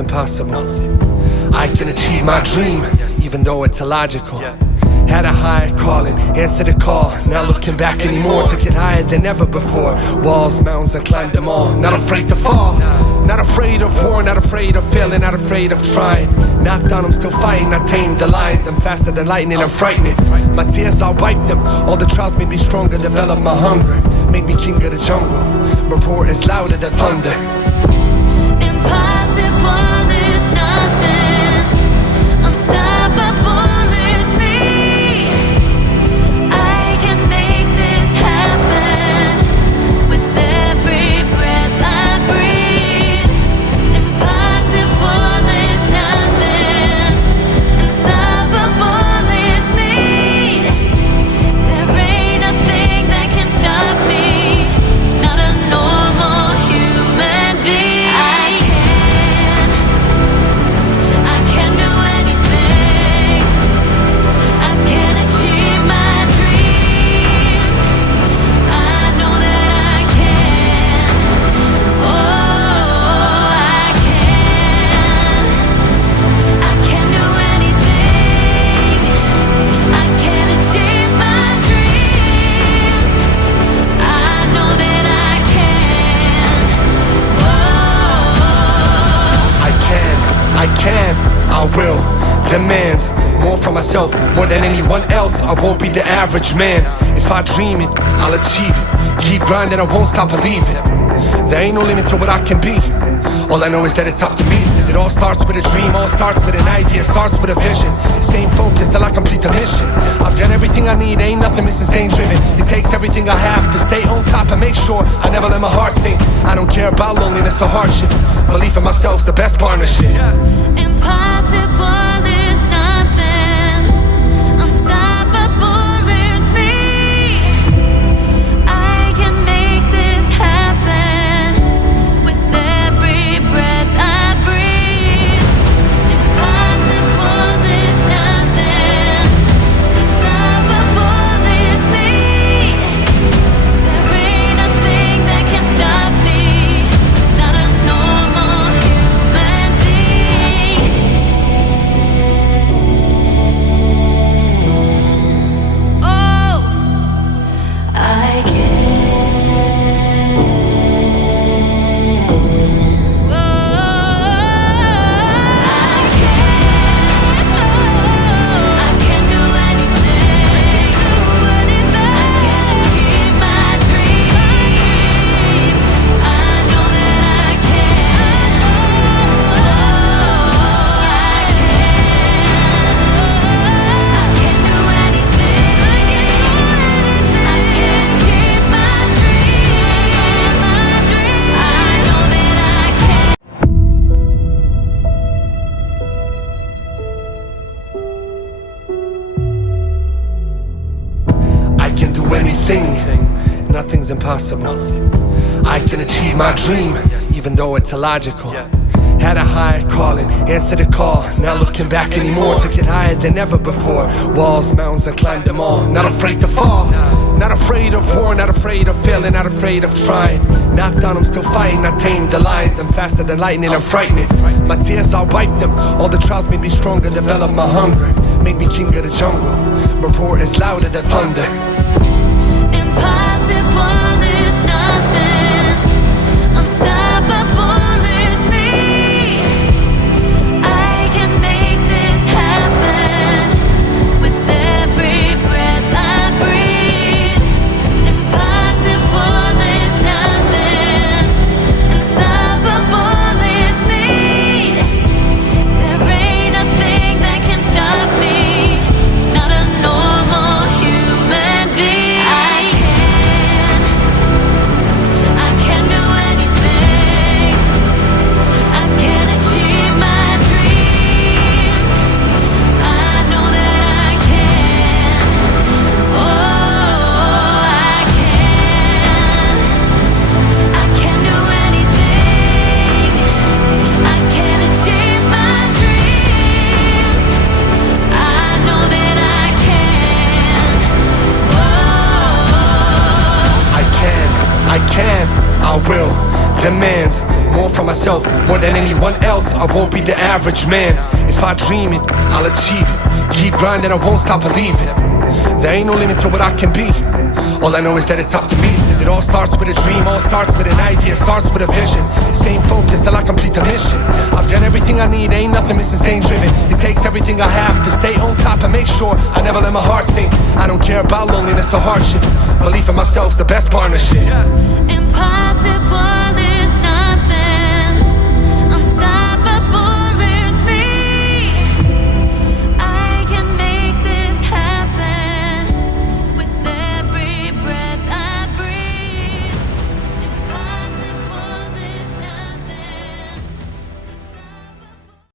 impossible. I can achieve my dream, even though it's illogical. Had a higher calling, answered the call. Not looking back anymore, took it higher than ever before. Walls, mountains, I climbed them all. Not afraid to fall, not afraid of war, not afraid of failing, not afraid of trying. Knocked down, I'm still fighting, I tamed the lions. I'm faster than lightning, I'm frightening. My tears, I wipe them. All the trials made me stronger, develop my hunger. Made me king of the jungle. My roar is louder than thunder. Impossible, there's nothing. Unstoppable is me. I can make this happen with every breath I breathe. Impossible, there's nothing. Unstoppable is me. There ain't a thing that can stop me. Not a normal human being. I can do anything. I can achieve my dreams. I know that I can. Oh, I can. I can do anything. I can achieve my dreams. I know that I can. Oh. I can, I will demand more from myself, more than anyone else. I won't be the average man. If I dream it, I'll achieve it. Keep grinding, I won't stop believing. There ain't no limit to what I can be. All I know is that it's up to me. It all starts with a dream, all starts with an idea, starts with a vision. Staying focused till I complete the mission. I've got everything I need, ain't nothing missing, staying driven. It takes everything I have to stay on top and make sure I never let my heart sink. I don't care about loneliness or hardship. Belief in myself's the best partnership. Impossible is nothing. Unstoppable is me. I can make this happen with every breath I breathe. Impossible is nothing. Unstoppable is me. There ain't a thing that can stop me. Not a normal human being. Oh, I can. Oh, I can. I can do anything. I can achieve my dreams. I know that I can. Oh, I can do anything. I can achieve my dreams. I know that I can. I can do anything, nothing's impossible. I can achieve my dream, even though it's illogical. Had a higher calling, answered the call. Not looking back anymore, took it higher than ever before. Walls, mountains, I climbed them all. Not afraid to fall, not afraid of war, not afraid of failing, not afraid of trying. Knocked down, I'm still fighting, I tamed the lions. I'm faster than lightning, I'm frightening. My tears, I wipe them. All the trials made me stronger, develop my hunger. Made me king of the jungle. My roar is louder than thunder. Impossible, there's nothing. Unstoppable is me. I can make this happen with every breath I breathe. Impossible, there's nothing. Unstoppable is me. There ain't a thing that can stop me. Not a normal human being. I can do anything. I can achieve my dreams. I know that I can. Oh, I can. I can do anything. I can achieve my dreams. I know that I can. Oh. I can, I will demand more more from myself, more than anyone else. I won't be the average man. If I dream it, I'll achieve it. Keep grinding, I won't stop believing. There ain't no limit to what I can be. All I know is that it's up to me. It all starts with a dream, all starts with an idea, starts with a vision. Staying focused till I complete the mission. I've got everything I need, ain't nothing missing, staying driven. It takes everything I have to stay on top and make sure I never let my heart sink. I don't care about loneliness or hardship. Belief in myself's the best partnership. Impossible